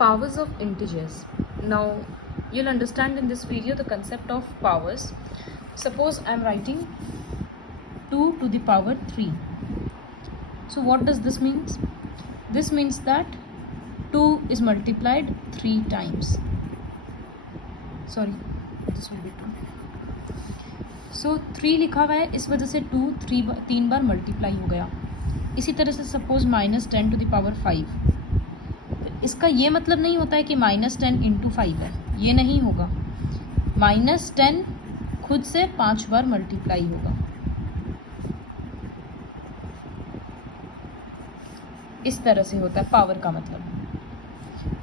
powers of integers. Now you'll understand in this video the concept of powers. Suppose I'm writing 2 to the power 3. So what does this mean? This means that 2 is multiplied 3 times. Sorry, this will be 2. So 3 लिखा हुआ है, इस वजह से 2 3 बार multiply हो गया. इसी तरह से सपोज -10 टू द पावर 5. तो इसका ये मतलब नहीं होता है कि -10 इंटू 5 है, ये नहीं होगा. -10 खुद से 5 बार मल्टीप्लाई होगा. इस तरह से होता है पावर का मतलब.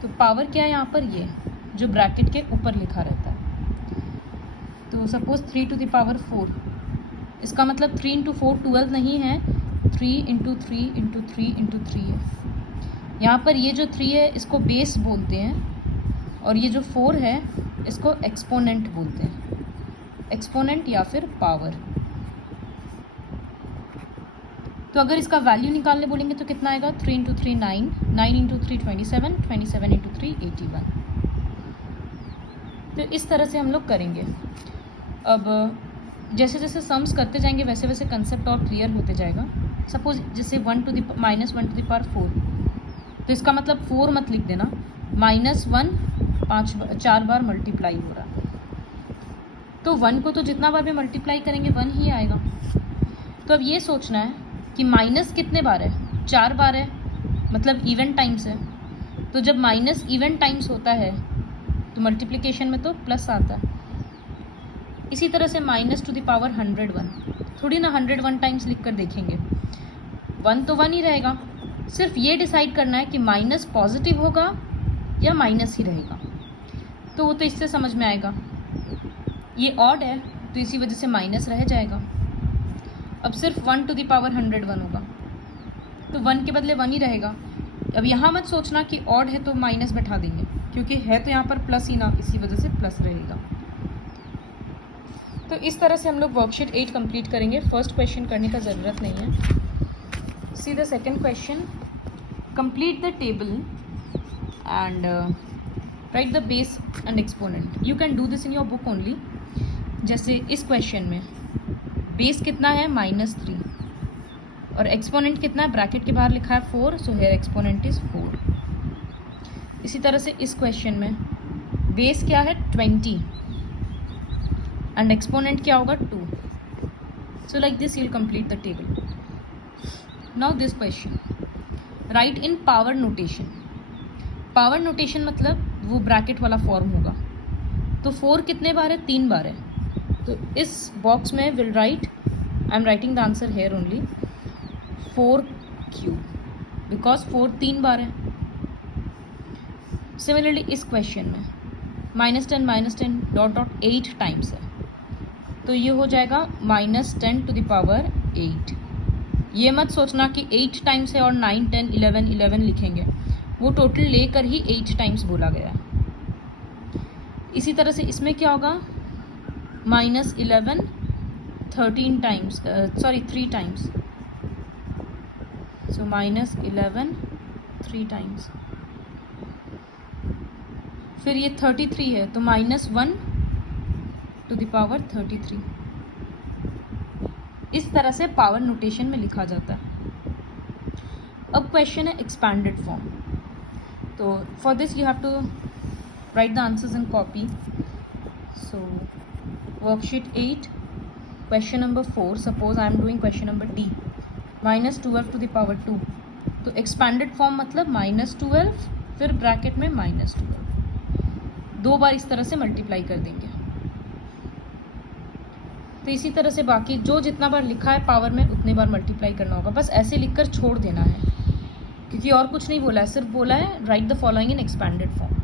तो पावर क्या है यहाँ पर, ये जो ब्रैकेट के ऊपर लिखा रहता है. तो सपोज 3 टू द पावर 4, इसका मतलब 3 इंटू 4 12 नहीं है, 3 इंटू 3 इंटू 3 इंटू 3 है. यहाँ पर ये जो 3 है इसको बेस बोलते हैं, और ये जो 4 है इसको एक्सपोनेंट बोलते हैं. एक्सपोनेंट या फिर पावर. तो अगर इसका वैल्यू निकालने बोलेंगे तो कितना आएगा, 3 इंटू 3 9, 9 इंटू 3 27, 27 इंटू 3 81. तो इस तरह से हम लोग करेंगे. अब जैसे जैसे सम्स करते जाएंगे वैसे वैसे कंसेप्ट और क्लियर होते जाएगा. सपोज जैसे -1 टू द पावर 4, तो इसका मतलब 4 मत लिख देना, -1 4 बार मल्टीप्लाई हो रहा है. तो 1 को तो जितना बार भी मल्टीप्लाई करेंगे 1 ही आएगा. तो अब ये सोचना है कि माइनस कितने बार है, 4 बार है, मतलब इवन टाइम्स है. तो जब माइनस इवन टाइम्स होता है तो मल्टीप्लिकेशन में तो प्लस आता है. इसी तरह से -2 टू द पावर 101, थोड़ी ना 101 टाइम्स लिख कर देखेंगे, 1 तो 1 ही रहेगा. सिर्फ ये डिसाइड करना है कि माइनस पॉजिटिव होगा या माइनस ही रहेगा. तो वो तो इससे समझ में आएगा. ये ऑड है तो इसी वजह से माइनस रह जाएगा. अब सिर्फ 1 टू द पावर 101 होगा, तो 1 के बदले 1 ही रहेगा. अब यहाँ मत सोचना कि ऑड है तो माइनस बैठा देंगे, क्योंकि है तो यहाँ पर प्लस ही ना, इसी वजह से प्लस रहेगा. तो इस तरह से हम लोग वर्कशीट 8 कंप्लीट करेंगे. फर्स्ट क्वेश्चन करने का ज़रूरत नहीं है. See the second question. Complete the table and right the base and exponent. You can do this in your book only. जैसे इस क्वेश्चन में बेस कितना है -3, और एक्सपोनेंट कितना है, ब्रैकेट के बाहर लिखा है 4, सो हेयर एक्सपोनेंट इज 4. इसी तरह से इस क्वेश्चन में बेस क्या है 20 एंड एक्सपोनेंट क्या होगा 2. So like this you'll complete the table. Now this question, write in power notation. Power notation मतलब वो ब्रैकेट वाला फॉर्म होगा. तो 4 कितने बार है, 3 बार है. तो इस बॉक्स में will write, I am writing the answer here only, 4 cube, because 4 3 बार है. सिमिलरली इस क्वेश्चन में -10 डॉट डॉट 8 टाइम्स है, तो ये हो जाएगा -10 टू द पावर 8. ये मत सोचना कि 8 टाइम्स है और 9 10 11 11 लिखेंगे, वो टोटल लेकर ही 8 टाइम्स बोला गया है. इसी तरह से इसमें क्या होगा, -11 13 टाइम्स, सॉरी 3 टाइम्स. सो -11 3 टाइम्स. फिर ये 33 है तो -1 टू द पावर 33. इस तरह से पावर नोटेशन में लिखा जाता है. अब क्वेश्चन है एक्सपैंडेड फॉर्म. तो for this you have to write the answers in copy. So worksheet 8 question number 4. Suppose I am doing question number D, -12 to the power 2. तो एक्सपैंडेड फॉर्म मतलब -12 फिर ब्रैकेट में -12, 2 बार इस तरह से मल्टीप्लाई कर देंगे. तो इसी तरह से बाकी जो जितना बार लिखा है पावर में उतने बार मल्टीप्लाई करना होगा. बस ऐसे लिखकर छोड़ देना है, क्योंकि और कुछ नहीं बोला है, सिर्फ बोला है right the following in expanded form.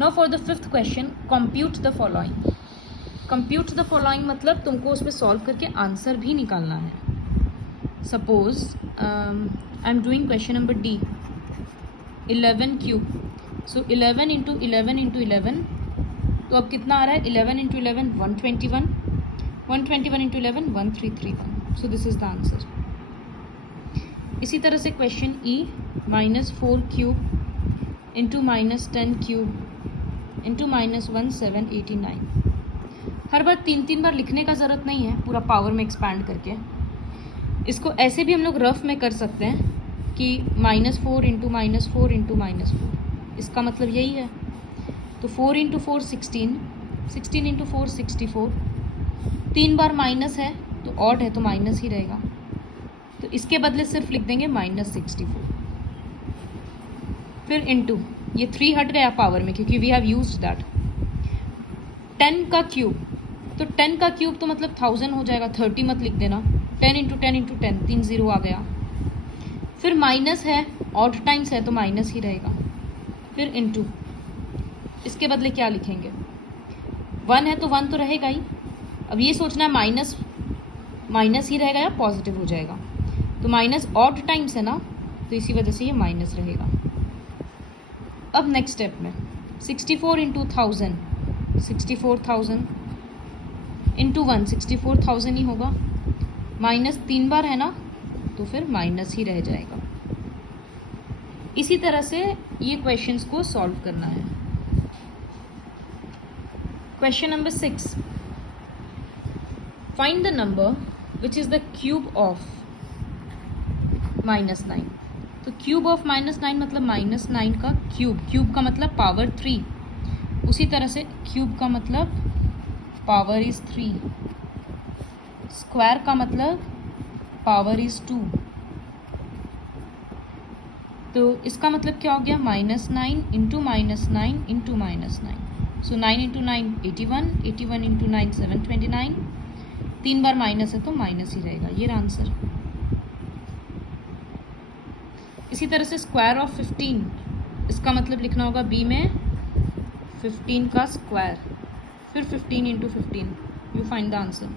Now for the 5th question, compute the following. Compute the following मतलब तुमको उसमें सॉल्व करके आंसर भी निकालना है. Suppose I am doing question number D, 11 cube. So 11 into 11 into 11, तो अब कितना आ रहा है, 11 into 11 121, 121 into 11 1331. So this is the answer. इसी तरह से question E, -4 cube into -10 cube into -1789। हर बार 3 बार लिखने का ज़रूरत नहीं है पूरा पावर में एक्सपैंड करके। इसको ऐसे भी हम लोग रफ में कर सकते हैं कि -4 इंटू -4 इंटू -4, इसका मतलब यही है। तो 4 इंटू 4 16, 16 इंटू 4 64। 3 बार माइनस है तो ऑड है तो माइनस ही रहेगा, तो इसके बदले सिर्फ लिख देंगे -64। फिर इंटू, ये 3 हट गया पावर में क्योंकि वी हैव यूज्ड दैट। 10 का क्यूब, तो 10 का क्यूब तो मतलब 1000 हो जाएगा, 30 मत लिख देना। 10 इंटू 10 इंटू 10, 3 0 आ गया। फिर माइनस है, ऑड टाइम्स है तो माइनस ही रहेगा। फिर इंटू, इसके बदले क्या लिखेंगे? 1 है तो 1 तो रहेगा ही। अब ये सोचना है माइनस माइनस ही रहेगा या पॉजिटिव हो जाएगा, तो माइनस ऑड टाइम्स है ना, तो इसी वजह से ये माइनस रहेगा। अब नेक्स्ट स्टेप में 64 इंटू 1000, 64,000 इंटू 1, 64,000 ही होगा। माइनस 3 बार है ना, तो फिर माइनस ही रह जाएगा। इसी तरह से ये क्वेश्चंस को सॉल्व करना है। Question number 6, find the number which is the cube of -9। तो क्यूब ऑफ -9 मतलब -9 का क्यूब, क्यूब का मतलब पावर 3, उसी तरह से क्यूब का मतलब पावर इज़ 3, स्क्वायर का मतलब पावर इज़ 2। तो इसका मतलब क्या हो गया? -9 इंटू -9 इंटू -9। सो 9 इंटू 9 81, 81 इंटू 9 729। 3 बार माइनस है तो माइनस ही रहेगा, ये आंसर। इसी तरह से स्क्वायर ऑफ 15, इसका मतलब लिखना होगा बी में 15 का स्क्वायर, फिर 15 into 15, you find the answer.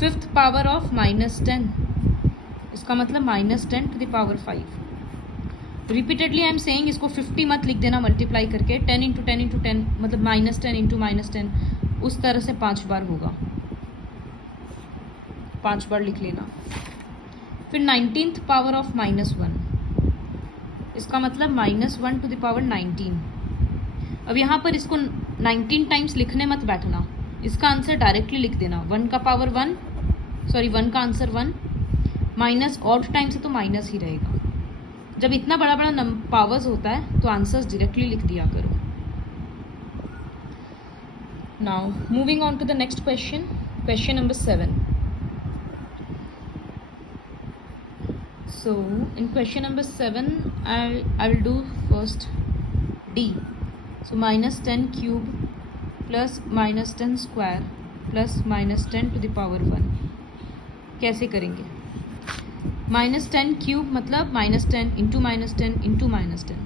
5th power of -10, इसका मतलब -10 to the power 5। Repeatedly I am saying, इसको 50 मत लिख देना मल्टीप्लाई करके। 10 इंटू 10 इंटू 10 मतलब -10 इंटू -10, उस तरह से 5 बार होगा, 5 बार लिख लेना। फिर 19th पावर ऑफ -1, इसका मतलब -1 टू द पावर 19। अब यहाँ पर इसको 19 टाइम्स लिखने मत बैठना, इसका आंसर डायरेक्टली लिख देना। 1 का पावर 1, सॉरी 1 का आंसर 1, माइनस ऑड टाइम्स है तो माइनस ही रहेगा। जब इतना बड़ा बड़ा पावर्स होता है तो आंसर्स डायरेक्टली लिख दिया करो। Now moving on to the next question, question number 7। So in question number 7, I will do first D. So -10 cube plus -10 square plus -10 to the power 1। कैसे करेंगे? -10 क्यूब मतलब -10 इंटू -10 इंटू -10।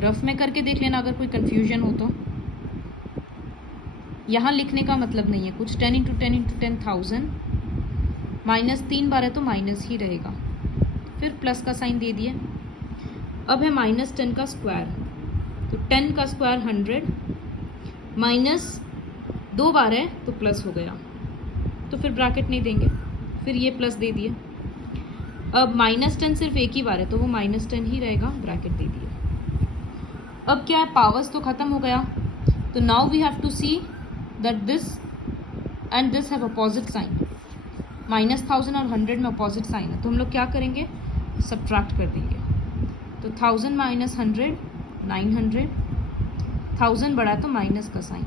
रफ में करके देख लेना अगर कोई कन्फ्यूजन हो तो। यहाँ लिखने का मतलब नहीं है कुछ। 10 इंटू 10 इंटू 10 1000, माइनस 3 बार है तो माइनस ही रहेगा, फिर प्लस का साइन दे दिए। अब है -10 का स्क्वायर, तो 10 का स्क्वायर 100, माइनस 2 बार है तो प्लस हो गया, तो फिर ब्रैकेट नहीं देंगे, फिर ये प्लस दे दिए। अब -10 सिर्फ एक ही बार है तो वो -10 ही रहेगा, ब्रैकेट दे दिए। अब क्या है, पावर्स तो ख़त्म हो गया, तो now we have to see that this and this have opposite sign. -1000 और 100 में अपोजिट साइन है, तो हम लोग क्या करेंगे, सब्ट्रैक्ट कर देंगे। तो 1000 माइनस 100 900, 1000 बड़ा है तो माइनस का साइन,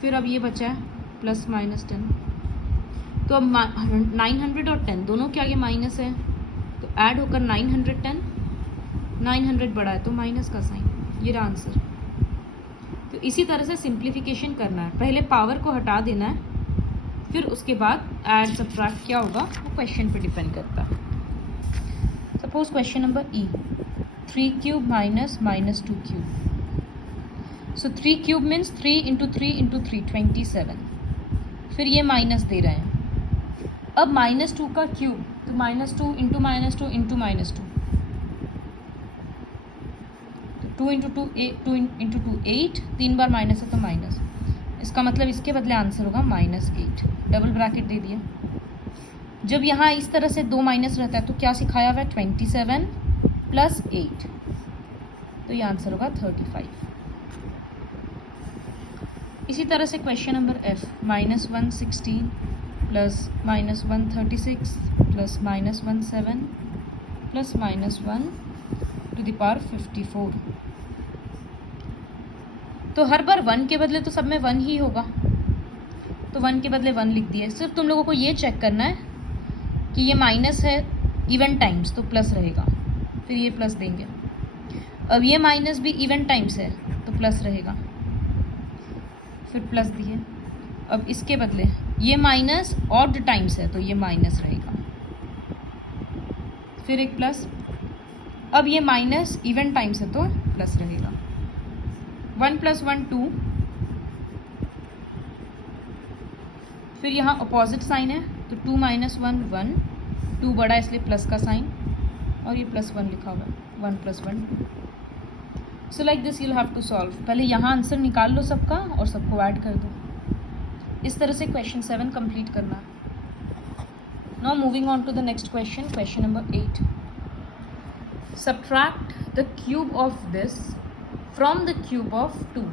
फिर अब ये बचा है प्लस -10। तो अब 900 और 10 दोनों के आगे माइनस है, तो ऐड होकर 910, 900 बड़ा है तो माइनस का साइन, ये रहा आंसर। तो इसी तरह से सिंप्लीफिकेशन करना है, पहले पावर को हटा देना है, फिर उसके बाद ऐड सब्ट्रैक्ट क्या होगा वो क्वेश्चन पे डिपेंड करता है। Suppose question number E, 3 cube minus -2 cube. So 3 cube means 3 into 3 into 3 27, फिर ये माइनस दे रहे हैं। अब -2 का क्यूब, तो -2 इंटू -2 इंटू -2, 2 इंटू 2 इंटू 2 8, 3 बार माइनस है तो माइनस, इसका मतलब इसके बदले आंसर होगा -8, डबल ब्रैकेट दे दिया। जब यहाँ इस तरह से 2 माइनस रहता है तो क्या सिखाया हुआ है, 27 प्लस 8, तो ये आंसर होगा 35। इसी तरह से question number F, -116 plus -136 plus -17 plus -1 to the power 54। तो हर बार 1 के बदले तो सब में 1 ही होगा, तो 1 के बदले 1 लिख दिया। सिर्फ तुम लोगों को ये चेक करना है कि ये माइनस है इवन टाइम्स तो प्लस रहेगा, फिर ये प्लस देंगे। अब ये माइनस भी इवन टाइम्स है तो प्लस रहेगा, फिर प्लस दिए। अब इसके बदले ये माइनस ऑड टाइम्स है तो ये माइनस रहेगा, फिर एक प्लस। अब ये माइनस इवन टाइम्स है तो प्लस रहेगा। 1 + 1 2, फिर यहाँ अपोजिट साइन है तो 2 - 1 1, 2 बड़ा इसलिए प्लस का साइन, और ये +1 लिखा हुआ है। 1 + 1 2। So like this you'll have to solve. पहले यहाँ आंसर निकाल लो सबका और सबको ऐड कर दो। इस तरह से क्वेश्चन 7 कंप्लीट करना है। Now moving on to the next question, question number 8। Subtract the cube of this from the cube of 2।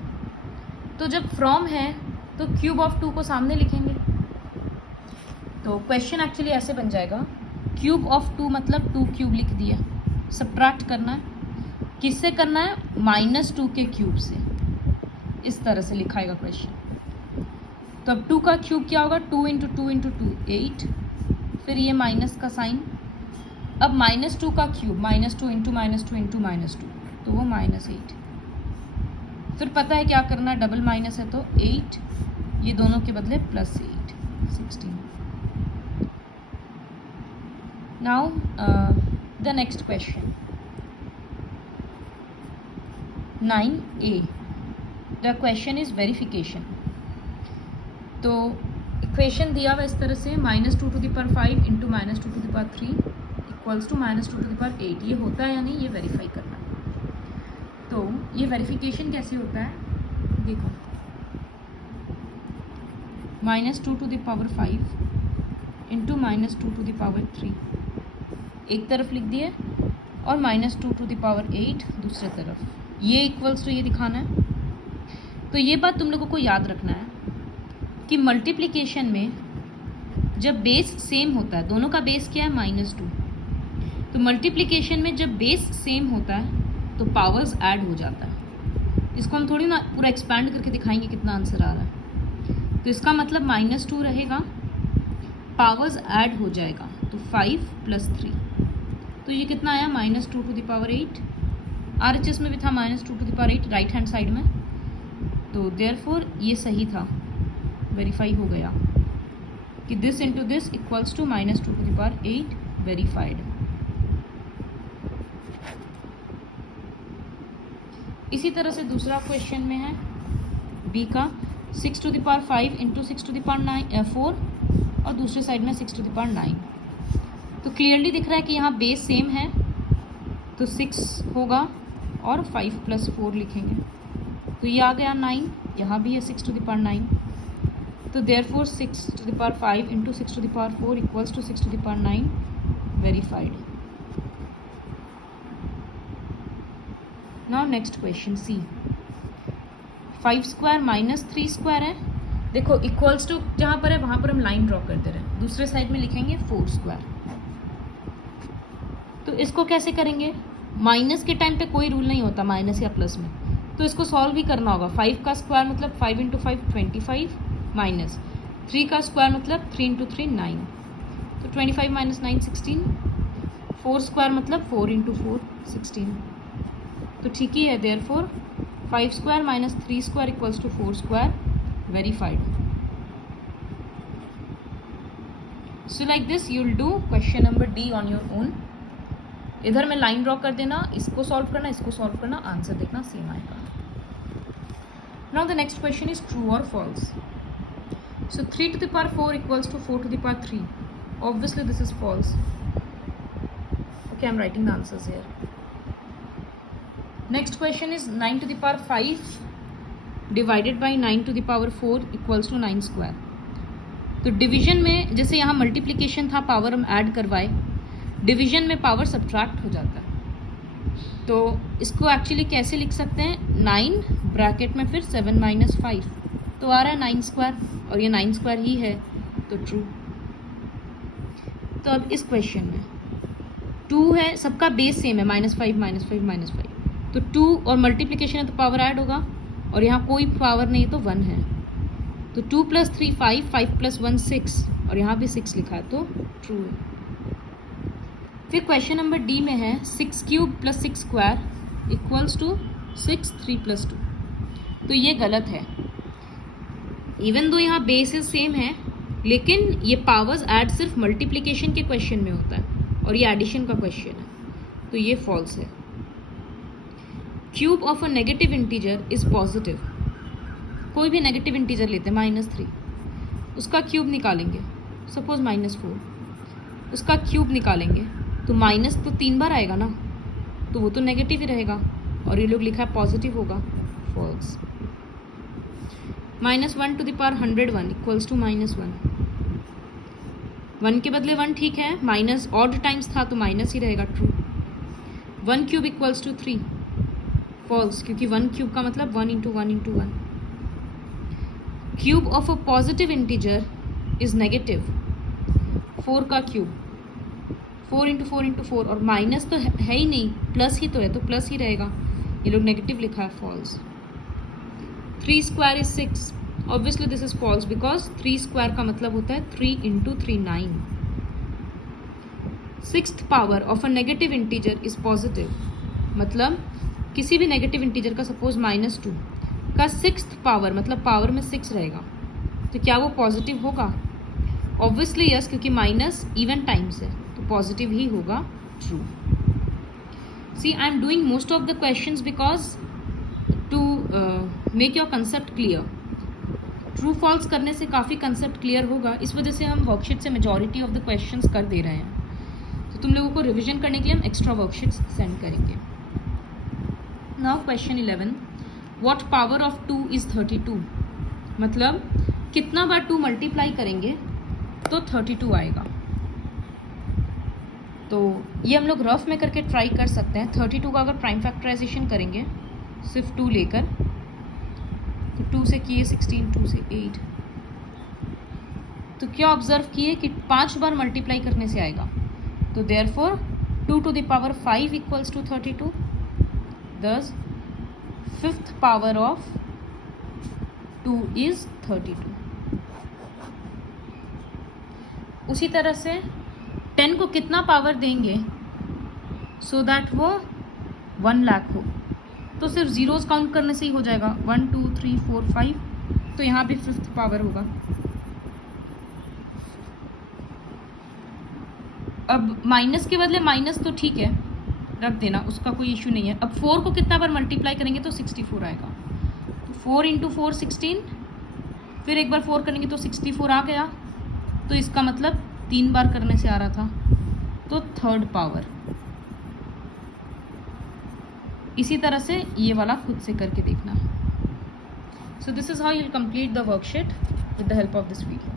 तो जब फ्रॉम है तो क्यूब ऑफ 2 को सामने लिखेंगे। तो क्वेश्चन एक्चुअली ऐसे बन जाएगा, क्यूब ऑफ 2 मतलब 2 क्यूब लिख दिया। सब्ट्रैक्ट करना है, किससे करना है? -2 के क्यूब से। इस तरह से लिखाएगा क्वेश्चन। तो अब 2 का क्यूब क्या होगा? 2 × 2 × 2 8, फिर ये माइनस का साइन। अब -2 का क्यूब -2 × -2 × -2 तो वो -8। फिर पता है क्या करना है, डबल माइनस है तो 8, ये दोनों के बदले +8 16। Now the next question 9A। The question is verification. तो इक्वेशन दिया हुआ इस तरह से, -2 to the power 5 × -2 to the power 3 = -2 to the power 8। ये होता है या नहीं, ये वेरीफाई करना है। तो ये वेरिफिकेशन कैसे होता है देखो, -2 to the power 5 × -2 to the power 3 एक तरफ लिख दिए, और -2 to the power 8 दूसरे तरफ। ये इक्वल्स टू ये दिखाना है। तो ये बात तुम लोगों को याद रखना है कि मल्टीप्लिकेशन में जब बेस सेम होता है, दोनों का बेस क्या है? -2। तो मल्टीप्लिकेशन में जब बेस सेम होता है तो पावर्स ऐड हो जाता है। इसको हम थोड़ी ना पूरा एक्सपैंड करके दिखाएंगे कितना आंसर आ रहा है। तो इसका मतलब -2 रहेगा, पावर्स ऐड हो जाएगा तो 5 + 3। तो ये कितना आया? -2 to the power 8। RHS में भी था -2 to the power 8 right hand side में। तो देयरफॉर ये सही था, वेरीफाई हो गया कि this into this equals to -2 to the power 8, verified. इसी तरह से दूसरा क्वेश्चन में है बी का 6 to the power 5 × 6 to the power 4, और दूसरी साइड में 6 to the power 9। तो क्लियरली दिख रहा है कि यहाँ बेस सेम है तो 6 होगा और 5 + 4 लिखेंगे। तो ये आ गया 9, यहाँ भी है 6 to the power 9। तो therefore 6 to the power 5 × 6 to the power 4 = 6 to the power 9, verified. Now next question C। 5² - 3² है। देखो इक्वल्स टू जहाँ पर है वहाँ पर हम लाइन ड्रॉ कर दे रहे हैं, दूसरे साइड में लिखेंगे 4²। तो इसको कैसे करेंगे? माइनस के टाइम पे कोई रूल नहीं होता माइनस या प्लस में, तो इसको सॉल्व भी करना होगा। 5 का स्क्वायर मतलब 5 × 5 25, माइनस 3 का स्क्वायर मतलब 3 × 3 9, तो 25 - 9 16। 4² मतलब 4 × 4 16, तो ठीक ही है। Therefore 5² - 3² = 4², verified. So like this you will do question number D on your own. इधर में लाइन ड्रॉ कर देना, इसको सॉल्व करना, इसको सॉल्व करना, आंसर देखना सेम आएगा। Now the next question is true और false. So 3 to the power 4 = 4 to the power 3। Obviously this is false. Okay, I'm writing the answers here. Next question is 9 to the power 5 divided by 9 to the power 4 = 9²। तो division में जैसे यहाँ multiplication था, power हम add करवाए, division में power subtract हो जाता है। तो इसको एक्चुअली कैसे लिख सकते हैं, 9 ब्रैकेट में फिर 7 माइनस 5, तो आ रहा है 9 स्क्वायर, और ये 9 स्क्वायर ही है, तो ट्रू। तो अब इस क्वेश्चन में 2 है, सबका बेस सेम है, -5 -5 -5, तो 2 और मल्टीप्लिकेशन है तो पावर ऐड होगा, और यहाँ कोई पावर नहीं है तो 1 है, तो 2 + 3 5, 5 + 1 6, और यहाँ भी 6 लिखा है, तो ट्रू है। फिर क्वेश्चन नंबर डी में है 6³ + 6 स्क्वायर = 6 3 + 2, तो ये गलत है। इवन दो यहाँ बेसिस सेम है, लेकिन ये पावर्स ऐड सिर्फ मल्टीप्लिकेशन के क्वेश्चन में होता है और ये एडिशन का क्वेश्चन है, तो ये फॉल्स है। Cube of a negative integer is positive, कोई भी नेगेटिव इंटीजर लेते हैं -3, उसका क्यूब निकालेंगे, सपोज -4, उसका क्यूब निकालेंगे तो माइनस तो 3 बार आएगा ना, तो वो तो नेगेटिव ही रहेगा, और ये लोग लिखा है पॉजिटिव होगा, फॉल्स। -1 to the power 101 = -1, 1 के बदले 1 ठीक है, माइनस ऑड टाइम्स था तो माइनस ही रहेगा, ट्रू। 1³ = 3, फॉल्स, क्योंकि 1³ का मतलब 1 × 1 × 1। Cube of a positive integer is negative, 4 का क्यूब, 4 × 4 × 4, और माइनस तो है ही नहीं, प्लस ही तो है, तो प्लस ही रहेगा, ये लोग नेगेटिव लिखा है, false. 3 square is 6, obviously this is false, because 3 square का मतलब होता है 3 × 3 9। 6th power of a negative integer is positive, मतलब किसी भी नेगेटिव इंटीजर का, सपोज -2 का 6th पावर, मतलब पावर में 6 रहेगा, तो क्या वो पॉजिटिव होगा? ऑब्वियसली यस, क्योंकि माइनस इवन टाइम्स है, तो पॉजिटिव ही होगा, true. See, I am doing most of the questions because to make your concept clear. True false करने से काफ़ी कंसेप्ट क्लियर होगा, इस वजह से हम वर्कशीट से मेजॉरिटी ऑफ द क्वेश्चंस कर दे रहे हैं। तो तुम लोगों को रिविजन करने के लिए हम एक्स्ट्रा वर्कशीट्स सेंड करेंगे। Now question 11, what power of 2 is 32, मतलब कितना बार 2 मल्टीप्लाई करेंगे तो 32 आएगा। तो ये हम लोग रफ में करके ट्राई कर सकते हैं। 32 का अगर प्राइम फैक्टराइजेशन करेंगे सिर्फ 2 लेकर, तो 2 से किए 16, 2 से 8, तो क्या ऑब्जर्व किए कि 5 बार मल्टीप्लाई करने से आएगा, तो therefore 2 to the power 5 = 32, thus 5th power of 2 is 32। उसी तरह से 10 को कितना पावर देंगे सो दैट वो 1 लाख हो, तो सिर्फ जीरोस काउंट करने से ही हो जाएगा, 1 2 3 4 5, तो यहाँ भी 5th पावर होगा। अब माइनस के बदले माइनस तो ठीक है, रख देना, उसका कोई इशू नहीं है। अब 4 को कितना बार मल्टीप्लाई करेंगे तो 64 आएगा, तो 4 × 4 16, फिर एक बार 4 करेंगे तो 64 आ गया, तो इसका मतलब 3 बार करने से आ रहा था, तो 3rd पावर। इसी तरह से ये वाला खुद से करके देखना। So this is how you will complete the worksheet with the help of this video.